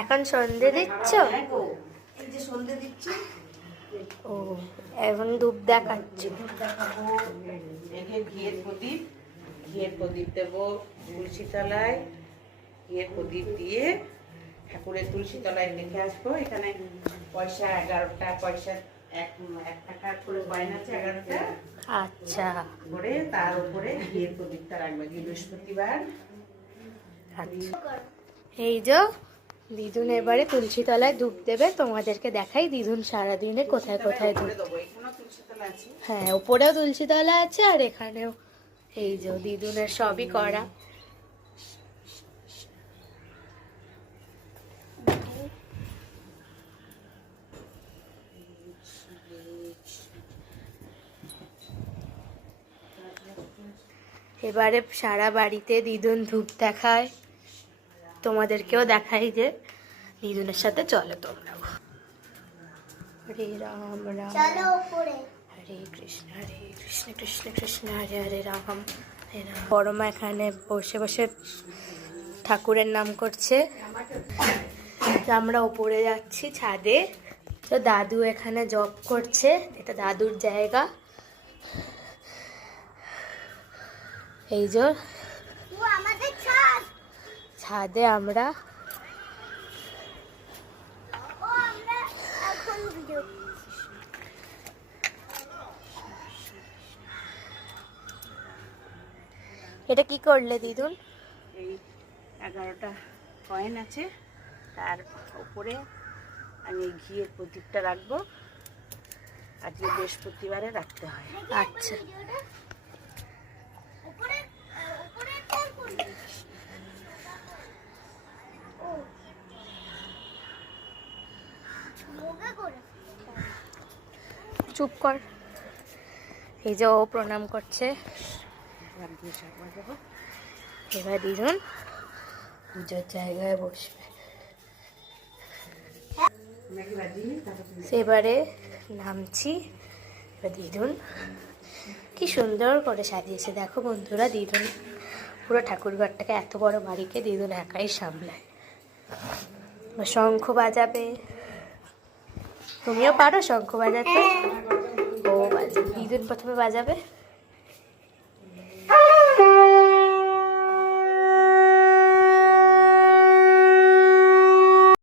এখন সন্ধে দিচ্ছ? এই যে সন্ধে দিচ্ছি। ও, এখন ধূপ দেখাচ্ছ? দেখাবো ঘিয়ের প্রদীপ দেবো তুলসী তলায়। ঘিয়ের প্রদীপ দিয়ে ঠাকুরের তুলসী তলায় রেখে আসবো। এখানে পয়সা 11টা পয়সা, 1 টাকা করে কয়েন আছে 11টা। আচ্ছা, করে তার উপরে ঘিয়ের প্রদীপটা রাখবে বৃহস্পতিবার। এই যে দিদুন এবারে তুলসী তলায় ধূপ দেবে। তোমাদেরকে দেখাই দিদুন সারাদিনে কোথায় কোথায় ধূপ। হ্যাঁ, উপরেও তুলসী তলা আছে আর এখানেও। এই যে দিদুনের সবই করা। এবারে সারা বাড়িতে দিদুন ধূপ দেখায়। তোমাদেরকেও দেখাই যে দিদুনের সাথে চলো তোমরাও। হরে রাম রাম হরে কৃষ্ণ কৃষ্ণ কৃষ্ণ হরে হরে রাম হরে রাম। বড় মা এখানে বসে বসে ঠাকুরের নাম করছে। আমরা উপরে যাচ্ছি ছাদে। তো দাদু এখানে জব করছে, এটা দাদুর জায়গা। এই যে ছাদে আমরা এটা কি করলে দিদুন? এই 11টা কয়েন আছে, তার উপরে আমি ঘিয়ের প্রদীপটা রাখবো। আজকে বৃহস্পতিবারে রাখতে হয়। আচ্ছা, চুপ কর। এই যে ও প্রণাম করছে। এবার দিদুন পুজোর জায়গায় বসবে। এবারে নামছি। এবার দিদুন কি সুন্দর করে সাজিয়েছে দেখো বন্ধুরা। দিদুন পুরো ঠাকুরঘরটাকে, এত বড় বাড়িকে দিদুন একাই সামলায়। শঙ্খ বাজাবে। তুমিও পারো শঙ্খ বাজাতে? ও বাজাবে, দিদুন প্রথমে বাজাবে।